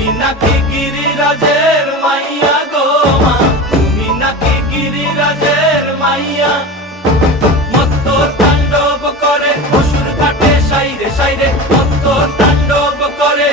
তুমি নাকি গিরিরাজের মাইয়া গো মা, তুমি নাকি গিরিরাজের মাইয়া। মত্ত তাণ্ডব করে অসুর কাটে সাইরে সাইরে, মত্ত তাণ্ডব করে